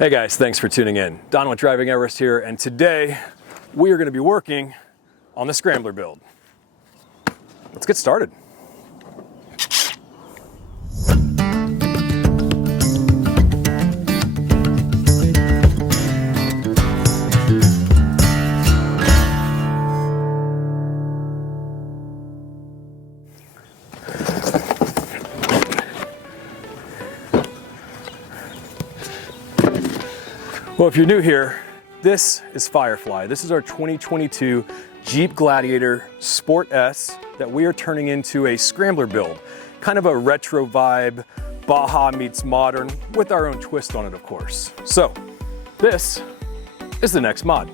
Hey guys, thanks for tuning in. Don with Driving Everest here, and today we are going to be working on the Scrambler build. Let's get started. Well, if you're new here, this is Firefly. This is our 2022 Jeep Gladiator Sport S that we are turning into a Scrambler build. Kind of a retro vibe, Baja meets modern, with our own twist on it, of course. So, this is the next mod.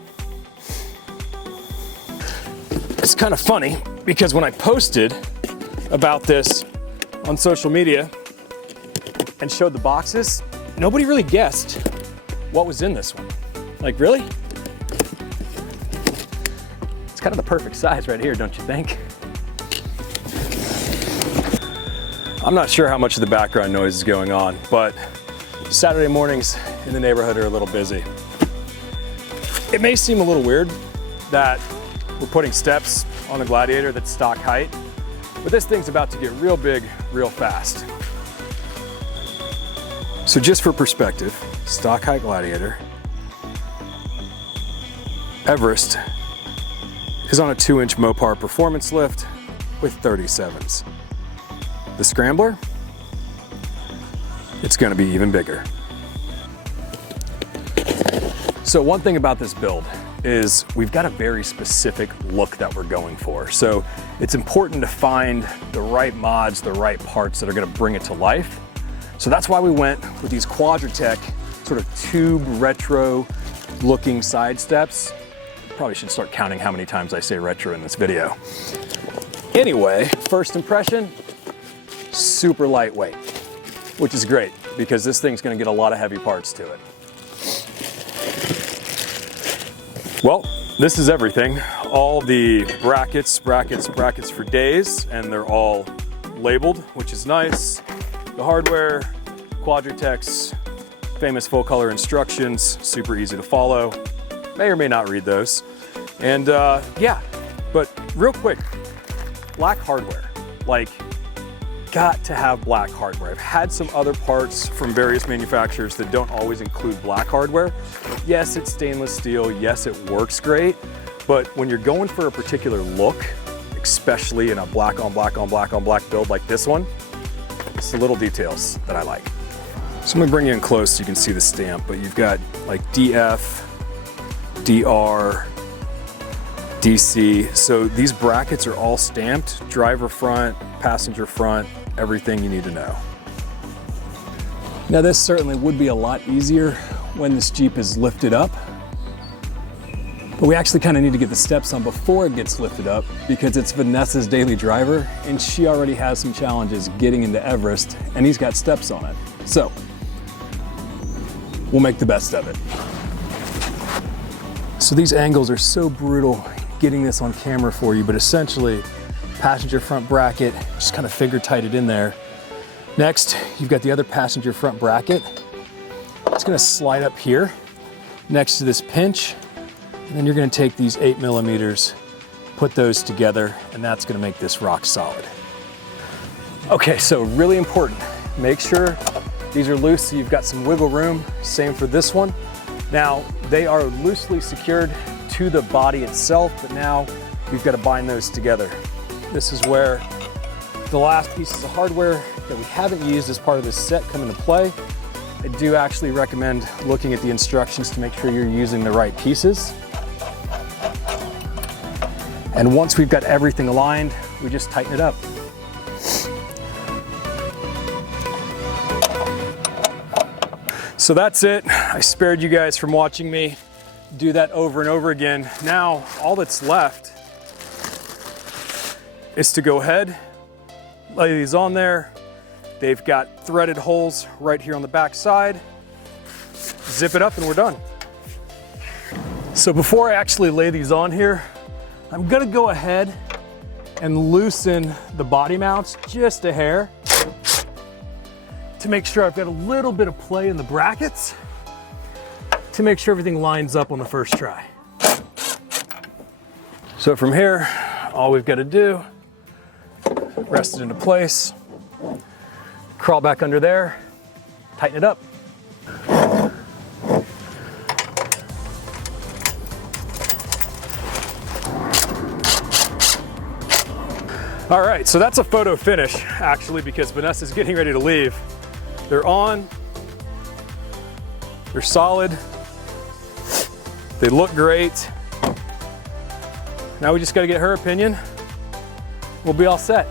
It's kind of funny because when I posted about this on social media and showed the boxes, nobody really guessed what was in this one. Like, really? It's kind of the perfect size right here, don't you think? I'm not sure how much of the background noise is going on, but Saturday mornings in the neighborhood are a little busy. It may seem a little weird that we're putting steps on a Gladiator that's stock height, but this thing's about to get real big, real fast. So just for perspective, stock height Gladiator, Everest is on a 2-inch Mopar performance lift with 37s. The Scrambler, it's gonna be even bigger. So one thing about this build is we've got a very specific look that we're going for. So it's important to find the right mods, the right parts that are gonna bring it to life. So that's why we went with these Quadratec sort of tube retro looking side steps. Probably should start counting how many times I say retro in this video. Anyway, first impression, super lightweight, which is great because this thing's gonna get a lot of heavy parts to it. Well, this is everything. All the brackets for days, and they're all labeled, which is nice. The hardware, Quadratec's famous full color instructions, super easy to follow. May or may not read those. And yeah, but real quick, black hardware. Like, got to have black hardware. I've had some other parts from various manufacturers that don't always include black hardware. Yes, it's stainless steel. Yes, it works great. But when you're going for a particular look, especially in a black on black on black on black build like this one, it's the little details that I like. So I'm gonna bring you in close so you can see the stamp, but you've got like DF, DR, DC. So these brackets are all stamped, driver front, passenger front, everything you need to know. Now this certainly would be a lot easier when this Jeep is lifted up, but we actually kind of need to get the steps on before it gets lifted up because it's Vanessa's daily driver and she already has some challenges getting into Everest and he's got steps on it. So we'll make the best of it. So these angles are so brutal getting this on camera for you, but essentially passenger front bracket, just kind of finger tight it in there. Next, you've got the other passenger front bracket. It's gonna slide up here next to this pinch. And then you're gonna take these 8mm, put those together, and that's gonna make this rock solid. Okay, so really important, make sure these are loose so you've got some wiggle room. Same for this one. Now, they are loosely secured to the body itself, but now we've got to bind those together. This is where the last pieces of hardware that we haven't used as part of this set come into play. I do actually recommend looking at the instructions to make sure you're using the right pieces. And once we've got everything aligned, we just tighten it up. So that's it. I spared you guys from watching me do that over and over again. Now, all that's left is to go ahead, lay these on there. They've got threaded holes right here on the back side. Zip it up and we're done. So before I actually lay these on here, I'm gonna go ahead and loosen the body mounts just a hair to make sure I've got a little bit of play in the brackets. to make sure everything lines up on the first try. So from here, all we've got to do, rest it into place, crawl back under there, tighten it up. All right, so that's a photo finish, actually, because Vanessa's getting ready to leave. They're on, they're solid, they look great. Now we just gotta get her opinion. We'll be all set.